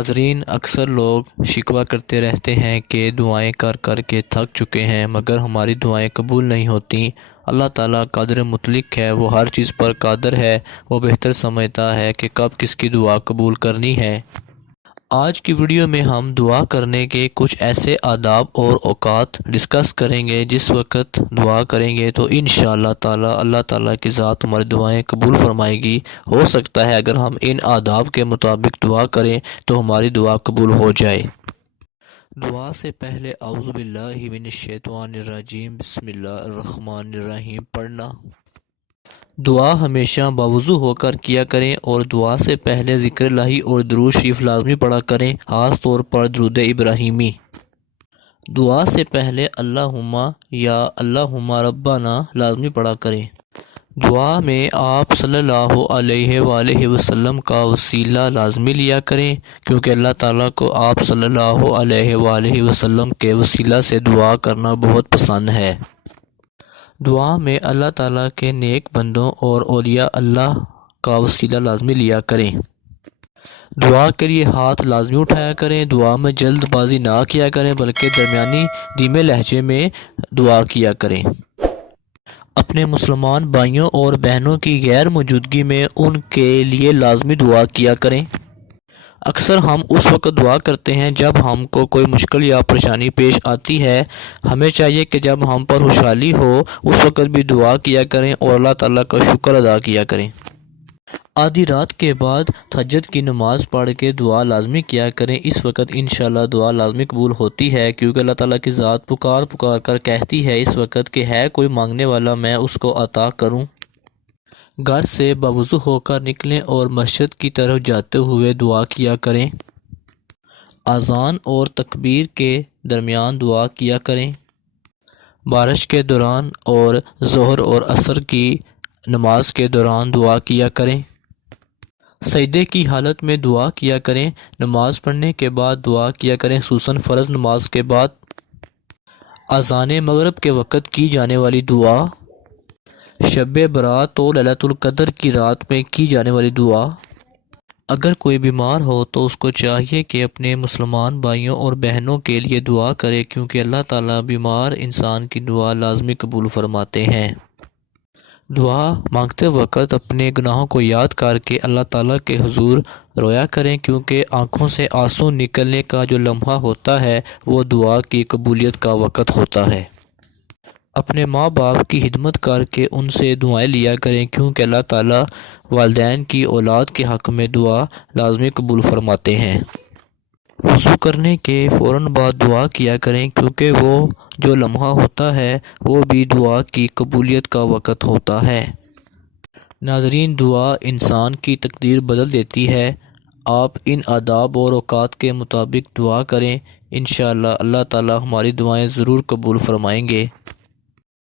ناظرین، اکثر لوگ شکوہ کرتے رہتے ہیں کہ دعائیں کر کر کے تھک چکے ہیں مگر ہماری دعائیں قبول نہیں ہوتیں۔ اللہ تعالیٰ قادر مطلق ہے، وہ ہر چیز پر قادر ہے، وہ بہتر سمجھتا ہے کہ کب کس کی دعا قبول کرنی ہے۔ آج کی ویڈیو میں ہم دعا کرنے کے کچھ ایسے آداب اور اوقات ڈسکس کریں گے جس وقت دعا کریں گے تو انشاءاللہ تعالیٰ اللہ تعالیٰ کی ذات ہماری دعائیں قبول فرمائے گی۔ ہو سکتا ہے اگر ہم ان آداب کے مطابق دعا کریں تو ہماری دعا قبول ہو جائے۔ دعا سے پہلے اعوذ باللہ من الشیطان الرجیم بسم اللہ الرحمن الرحیم پڑھنا۔ دعا ہمیشہ باوضو ہو کر کیا کریں اور دعا سے پہلے ذکر الہی اور درود شریف لازمی پڑھا کریں، خاص طور پر درود ابراہیمی۔ دعا سے پہلے اللہم یا اللہم ربنا لازمی پڑھا کریں۔ دعا میں آپ صلی اللہ علیہ وآلہ وسلم کا وسیلہ لازمی لیا کریں کیونکہ اللہ تعالیٰ کو آپ صلی اللہ علیہ وآلہ وسلم کے وسیلہ سے دعا کرنا بہت پسند ہے۔ دعا میں اللہ تعالیٰ کے نیک بندوں اور اولیاء اللہ کا وسیلہ لازمی لیا کریں۔ دعا کے لیے ہاتھ لازمی اٹھایا کریں۔ دعا میں جلد بازی نہ کیا کریں بلکہ درمیانی دھیمے لہجے میں دعا کیا کریں۔ اپنے مسلمان بھائیوں اور بہنوں کی غیر موجودگی میں ان کے لیے لازمی دعا کیا کریں۔ اکثر ہم اس وقت دعا کرتے ہیں جب ہم کو کوئی مشکل یا پریشانی پیش آتی ہے۔ ہمیں چاہیے کہ جب ہم پر خوشحالی ہو اس وقت بھی دعا کیا کریں اور اللہ تعالیٰ کا شکر ادا کیا کریں۔ آدھی رات کے بعد تہجد کی نماز پڑھ کے دعا لازمی کیا کریں۔ اس وقت انشاءاللہ دعا لازمی قبول ہوتی ہے کیونکہ اللہ تعالیٰ کی ذات پکار پکار کر کہتی ہے اس وقت کہ ہے کوئی مانگنے والا میں اس کو عطا کروں۔ گھر سے باوضو ہو کر نکلیں اور مسجد کی طرف جاتے ہوئے دعا کیا کریں۔ اذان اور تکبیر کے درمیان دعا کیا کریں۔ بارش کے دوران اور ظہر اور عصر کی نماز کے دوران دعا کیا کریں۔ سجدے کی حالت میں دعا کیا کریں۔ نماز پڑھنے کے بعد دعا کیا کریں، خصوصاً فرض نماز کے بعد۔ اذان مغرب کے وقت کی جانے والی دعا، شب برات اور لیلۃ القدر کی رات میں کی جانے والی دعا۔ اگر کوئی بیمار ہو تو اس کو چاہیے کہ اپنے مسلمان بھائیوں اور بہنوں کے لیے دعا کرے کیونکہ اللہ تعالیٰ بیمار انسان کی دعا لازمی قبول فرماتے ہیں۔ دعا مانگتے وقت اپنے گناہوں کو یاد کر کے اللہ تعالیٰ کے حضور رویا کریں کیونکہ آنکھوں سے آنسو نکلنے کا جو لمحہ ہوتا ہے وہ دعا کی قبولیت کا وقت ہوتا ہے۔ اپنے ماں باپ کی خدمت کر کے ان سے دعائیں لیا کریں کیونکہ اللہ تعالیٰ والدین کی اولاد کے حق میں دعا لازمی قبول فرماتے ہیں۔ وضو کرنے کے فوراً بعد دعا کیا کریں کیونکہ وہ جو لمحہ ہوتا ہے وہ بھی دعا کی قبولیت کا وقت ہوتا ہے۔ ناظرین، دعا انسان کی تقدیر بدل دیتی ہے۔ آپ ان آداب اور اوقات کے مطابق دعا کریں، انشاءاللہ اللہ تعالیٰ ہماری دعائیں ضرور قبول فرمائیں گے۔